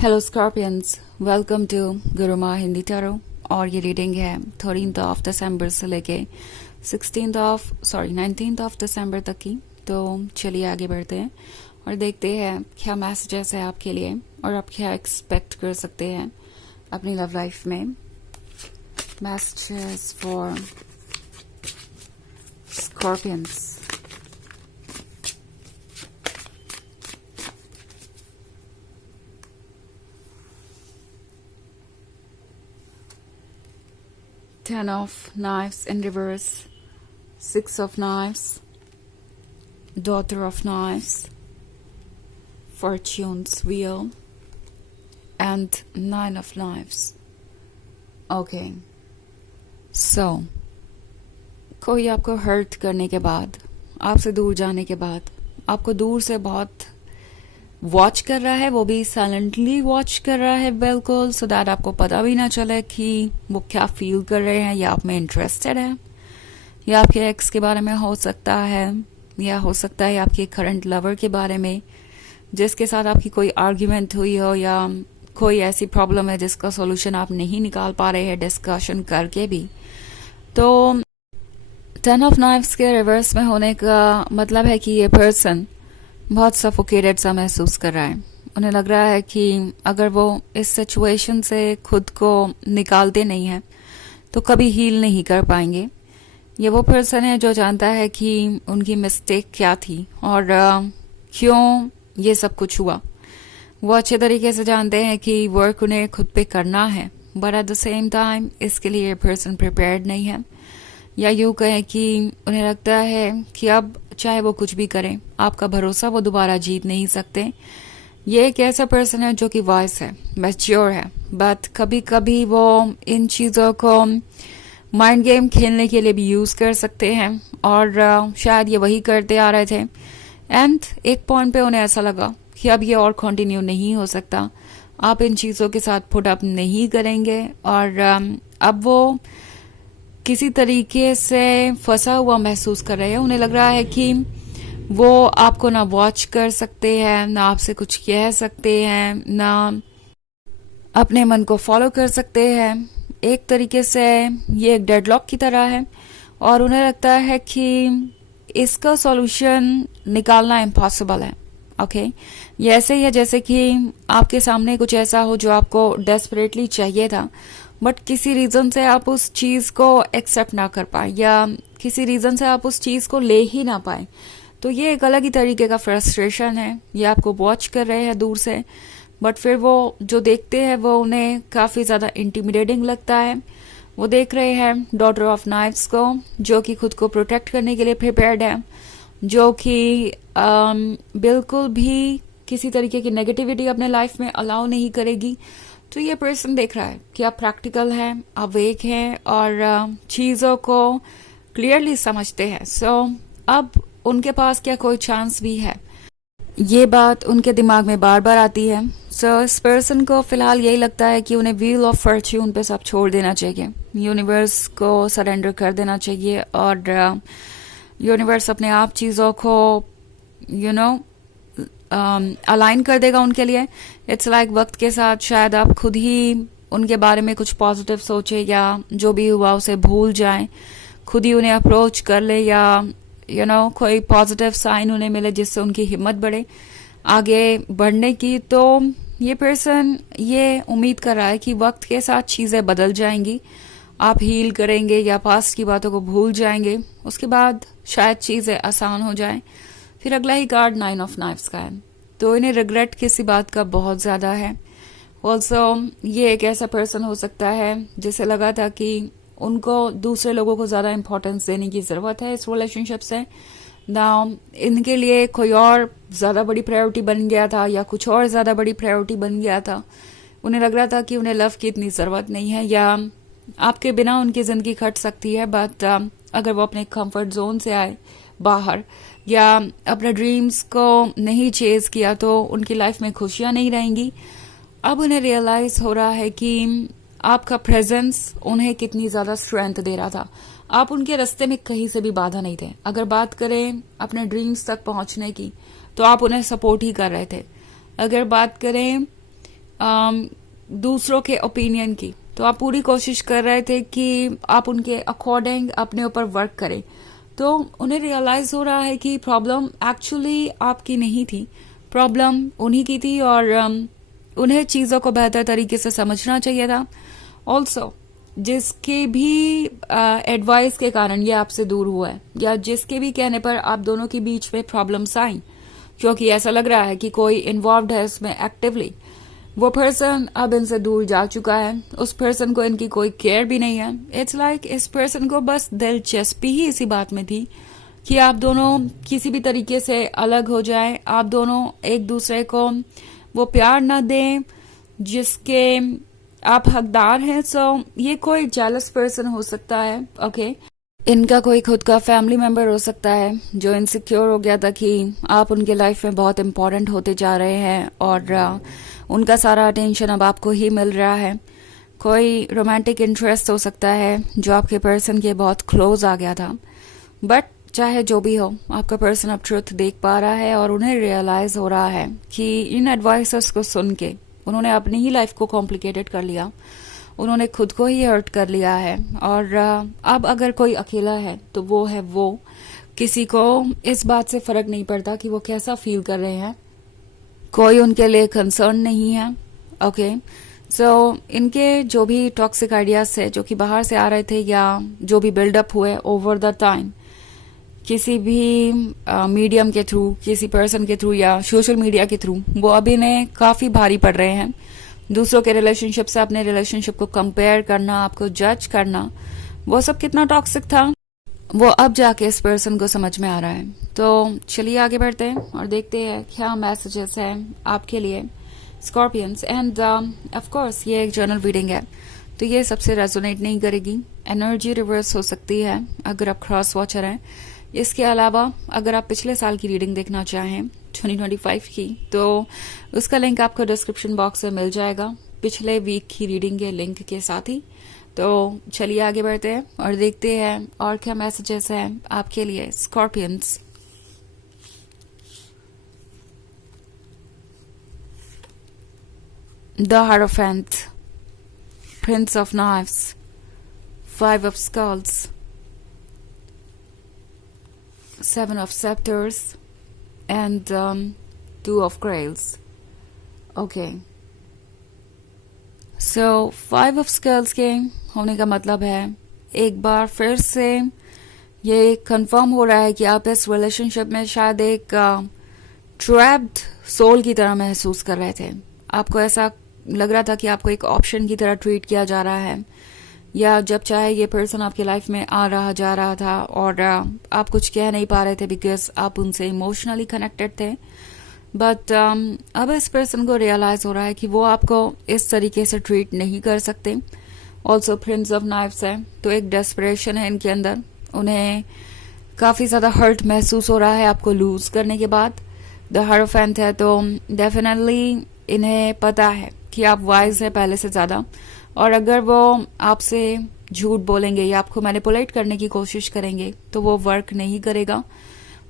Hello scorpions, welcome to Guruma Hindi tarot. और ये reading है 13 दिसंबर से लेके 19 दिसंबर तक की। तो चलिए आगे बढ़ते हैं और देखते हैं क्या मैसेजेस है आपके लिए और आप क्या एक्सपेक्ट कर सकते हैं अपनी लव लाइफ में। Messages for scorpions. Ten of Knives in reverse, Six of Knives, Daughter of Knives, Fortune's Wheel, and Nine of Knives. Okay. So, कोई आपको हर्ट करने के बाद, आपसे दूर जाने के बाद, आपको दूर से बहुत वॉच कर रहा है, वो भी साइलेंटली वॉच कर रहा है बिल्कुल, सो दैट आपको पता भी ना चले कि वो क्या फील कर रहे हैं या आप में इंटरेस्टेड है, या आपके एक्स के बारे में हो सकता है, या हो सकता है आपके करंट लवर के बारे में जिसके साथ आपकी कोई आर्ग्यूमेंट हुई हो, या कोई ऐसी प्रॉब्लम है जिसका सॉल्यूशन आप नहीं निकाल पा रहे हैं डिस्कशन करके भी। तो 10 of Knives के रिवर्स में होने का मतलब है कि ये पर्सन बहुत सफोकेटेड सा महसूस कर रहा है। उन्हें लग रहा है कि अगर वो इस सिचुएशन से खुद को निकालते नहीं हैं तो कभी हील नहीं कर पाएंगे। ये वो पर्सन है जो जानता है कि उनकी मिस्टेक क्या थी और क्यों ये सब कुछ हुआ। वो अच्छे तरीके से जानते हैं कि वर्क उन्हें खुद पे करना है, but at the same time इसके लिए ये पर्सन प्रिपेयर्ड नहीं है, या यूँ कहें कि उन्हें लगता है कि अब चाहे वो कुछ भी करें, आपका भरोसा वो दोबारा जीत नहीं सकते। ये एक ऐसा पर्सन है जो कि वॉइस है, मैच्योर है, बट कभी कभी वो इन चीज़ों को माइंड गेम खेलने के लिए भी यूज़ कर सकते हैं, और शायद ये वही करते आ रहे थे। एंड एक पॉइंट पे उन्हें ऐसा लगा कि अब ये और कंटिन्यू नहीं हो सकता, आप इन चीज़ों के साथ पुट अप नहीं करेंगे, और अब वो किसी तरीके से फंसा हुआ महसूस कर रहे हैं। उन्हें लग रहा है कि वो आपको ना वॉच कर सकते हैं, ना आपसे कुछ कह सकते हैं, ना अपने मन को फॉलो कर सकते हैं। एक तरीके से ये एक डेडलॉक की तरह है, और उन्हें लगता है कि इसका सॉल्यूशन निकालना इम्पॉसिबल है। ओके, ये ऐसे ही है जैसे कि आपके सामने कुछ ऐसा हो जो आपको डेस्परेटली चाहिए था, बट किसी रीजन से आप उस चीज को एक्सेप्ट ना कर पाए, या किसी रीजन से आप उस चीज को ले ही ना पाए। तो ये एक अलग ही तरीके का फ्रस्ट्रेशन है। ये आपको वॉच कर रहे हैं दूर से, बट फिर वो जो देखते हैं वो उन्हें काफी ज्यादा इंटिमिडेटिंग लगता है। वो देख रहे हैं डॉटर ऑफ नाइफ्स को, जो कि खुद को प्रोटेक्ट करने के लिए प्रिपेयर्ड है, जो कि बिल्कुल भी किसी तरीके की नेगेटिविटी अपने लाइफ में अलाउ नहीं करेगी। तो ये पर्सन देख रहा है कि आप प्रैक्टिकल हैं, अवेक हैं, और चीज़ों को क्लियरली समझते हैं। सो अब उनके पास क्या कोई चांस भी है, ये बात उनके दिमाग में बार बार आती है। सो इस पर्सन को फिलहाल यही लगता है कि उन्हें व्हील ऑफ फॉर्च्यून पे सब छोड़ देना चाहिए, यूनिवर्स को सरेंडर कर देना चाहिए, और यूनिवर्स अपने आप चीज़ों को अलाइन कर देगा उनके लिए। इट्स लाइक वक्त के साथ शायद आप खुद ही उनके बारे में कुछ पॉजिटिव सोचे, या जो भी हुआ उसे भूल जाएं, खुद ही उन्हें अप्रोच कर ले, या कोई पॉजिटिव साइन उन्हें मिले जिससे उनकी हिम्मत बढ़े आगे बढ़ने की। तो ये पर्सन ये उम्मीद कर रहा है कि वक्त के साथ चीज़ें बदल जाएंगी, आप हील करेंगे या पास्ट की बातों को भूल जाएंगे, उसके बाद शायद चीज़ें आसान हो जाएं। फिर अगला ही कार्ड 9 of Knives का है, तो इन्हें रिग्रेट किसी बात का बहुत ज़्यादा है। ऑल्सो ये एक ऐसा पर्सन हो सकता है जिसे लगा था कि उनको दूसरे लोगों को ज़्यादा इंपॉर्टेंस देने की ज़रूरत है इस रिलेशनशिप से। नाउ इनके लिए कोई और ज़्यादा बड़ी प्रायोरिटी बन गया था, या कुछ और ज़्यादा बड़ी प्रायोरिटी बन गया था। उन्हें लग रहा था कि उन्हें लव की इतनी ज़रूरत नहीं है, या आपके बिना उनकी ज़िंदगी कट सकती है, बट अगर वो अपने कंफर्ट जोन से आए बाहर, या अपने ड्रीम्स को नहीं चेज किया, तो उनकी लाइफ में खुशियां नहीं रहेंगी। अब उन्हें रियलाइज हो रहा है कि आपका प्रेजेंस उन्हें कितनी ज्यादा स्ट्रेंथ दे रहा था। आप उनके रास्ते में कहीं से भी बाधा नहीं थे। अगर बात करें अपने ड्रीम्स तक पहुंचने की, तो आप उन्हें सपोर्ट ही कर रहे थे। अगर बात करें दूसरों के ओपिनियन की, तो आप पूरी कोशिश कर रहे थे कि आप उनके अकॉर्डिंग अपने ऊपर वर्क करें। तो उन्हें रियलाइज हो रहा है कि प्रॉब्लम एक्चुअली आपकी नहीं थी, प्रॉब्लम उन्हीं की थी, और उन्हें चीज़ों को बेहतर तरीके से समझना चाहिए था। ऑल्सो जिसके भी एडवाइस के कारण ये आपसे दूर हुआ है, या जिसके भी कहने पर आप दोनों के बीच में प्रॉब्लम्स आई, क्योंकि ऐसा लग रहा है कि कोई इन्वॉल्व है इसमें एक्टिवली, वो पर्सन अब इनसे दूर जा चुका है। उस पर्सन को इनकी कोई केयर भी नहीं है। इट्स लाइक इस पर्सन को बस दिलचस्पी ही इसी बात में थी कि आप दोनों किसी भी तरीके से अलग हो जाएं, आप दोनों एक दूसरे को वो प्यार ना दें जिसके आप हकदार हैं। सो ये कोई जेलस पर्सन हो सकता है। ओके, इनका कोई खुद का फैमिली मेंबर हो सकता है जो इनसिक्योर हो गया था कि आप उनके लाइफ में बहुत इंपॉर्टेंट होते जा रहे हैं, और उनका सारा अटेंशन अब आपको ही मिल रहा है। कोई रोमांटिक इंटरेस्ट हो सकता है जो आपके पर्सन के बहुत क्लोज आ गया था। बट चाहे जो भी हो, आपका पर्सन अब ट्रुथ देख पा रहा है, और उन्हें रियलाइज हो रहा है कि इन एडवाइसेस को सुन के उन्होंने अपनी ही लाइफ को कॉम्प्लिकेटेड कर लिया, उन्होंने खुद को ही हर्ट कर लिया है। और अब अगर कोई अकेला है तो वो है वो, किसी को इस बात से फर्क नहीं पड़ता कि वो कैसा फील कर रहे हैं, कोई उनके लिए कंसर्न नहीं है। ओके, सो इनके जो भी टॉक्सिक आइडियाज थे जो कि बाहर से आ रहे थे, या जो भी बिल्डअप हुए ओवर द टाइम किसी भी मीडियम के थ्रू, किसी पर्सन के थ्रू या सोशल मीडिया के थ्रू, वो अब इन्हें काफी भारी पड़ रहे हैं। दूसरों के रिलेशनशिप से अपने रिलेशनशिप को कंपेयर करना, आपको जज करना, वो सब कितना टॉक्सिक था, वो अब जाके इस पर्सन को समझ में आ रहा है। तो चलिए आगे बढ़ते हैं और देखते हैं क्या मैसेजेस हैं आपके लिए स्कॉर्पियंस। एंड ऑफ कोर्स ये एक जर्नल रीडिंग है, तो ये सबसे रेजोनेट नहीं करेगी। एनर्जी रिवर्स हो सकती है अगर आप क्रॉस वॉचर हैं। इसके अलावा अगर आप पिछले साल की रीडिंग देखना चाहें 2025 की, तो उसका लिंक आपको डिस्क्रिप्शन बॉक्स में मिल जाएगा, पिछले वीक की रीडिंग के लिंक के साथ ही। तो चलिए आगे बढ़ते हैं और देखते हैं और क्या मैसेजेस हैं आपके लिए scorpions. The hierophant, prince of knives, 5 of skulls, 7 of scepters, and 2 of grails. Okay. So 5 of skulls के होने का मतलब है एक बार फिर से ये कंफर्म हो रहा है कि आप इस रिलेशनशिप में शायद एक ट्रैप्ड सोल की तरह महसूस कर रहे थे। आपको ऐसा लग रहा था कि आपको एक ऑप्शन की तरह ट्रीट किया जा रहा है, या जब चाहे ये पर्सन आपकी लाइफ में आ रहा जा रहा था और आप कुछ कह नहीं पा रहे थे बिकॉज आप उनसे इमोशनली कनेक्टेड थे। बट अब इस पर्सन को रियलाइज हो रहा है कि वो आपको इस तरीके से ट्रीट नहीं कर सकते। ऑल्सो प्रिंस ऑफ नाइफ्स है, तो एक डेस्परेशन है इनके अंदर, उन्हें काफ़ी ज़्यादा हर्ट महसूस हो रहा है आपको लूज करने के बाद। द हायरोफेंट है, तो डेफिनेटली इन्हें पता है कि आप वाइज है पहले से ज़्यादा, और अगर वो आपसे झूठ बोलेंगे या आपको मैनिपुलेट करने की कोशिश करेंगे तो वो वर्क नहीं करेगा।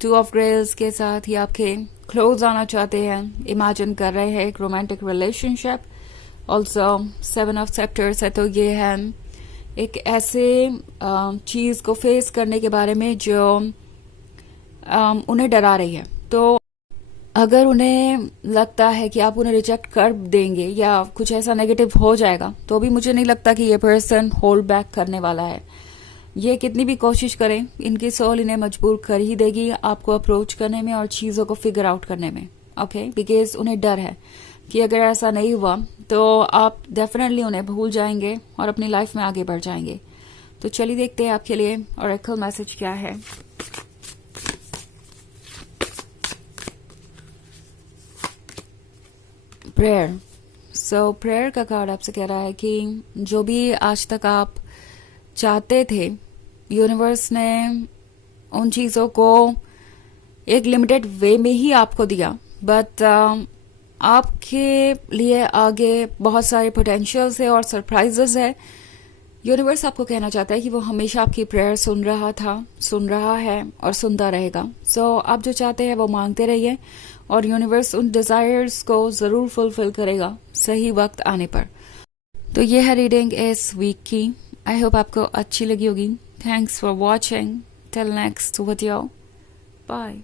2 of Grails के साथ ही आपके क्लोज आना चाहते हैं, इमेजिन कर रहे हैं एक romantic relationship. Also 7 of Scepters है, तो ये है एक ऐसे चीज को फेस करने के बारे में जो उन्हें डरा रही है। तो अगर उन्हें लगता है कि आप उन्हें रिजेक्ट कर देंगे या कुछ ऐसा नेगेटिव हो जाएगा, तो भी मुझे नहीं लगता कि ये पर्सन होल्ड बैक करने वाला है। ये कितनी भी कोशिश करें, इनकी सोल इन्हें मजबूर कर ही देगी आपको अप्रोच करने में और चीज़ों को फिगर आउट करने में। ओके, बिकॉज उन्हें डर है कि अगर ऐसा नहीं हुआ तो आप डेफिनेटली उन्हें भूल जाएंगे और अपनी लाइफ में आगे बढ़ जाएंगे। तो चलिए देखते हैं आपके लिए ऑरेकल मैसेज क्या है। प्रेयर। सो प्रेयर का कार्ड आपसे कह रहा है कि जो भी आज तक आप चाहते थे, यूनिवर्स ने उन चीज़ों को एक लिमिटेड वे में ही आपको दिया, बट आपके लिए आगे बहुत सारे पोटेंशियल्स है और सरप्राइजेस है। यूनिवर्स आपको कहना चाहता है कि वो हमेशा आपकी प्रेयर सुन रहा था, सुन रहा है और सुनता रहेगा। सो आप जो चाहते हैं वो मांगते रहिए और यूनिवर्स उन डिजायर्स को जरूर फुलफिल करेगा सही वक्त आने पर। तो ये है रीडिंग इस वीक की। आई होप आपको अच्छी लगी होगी। Thanks for watching. Till next video, bye.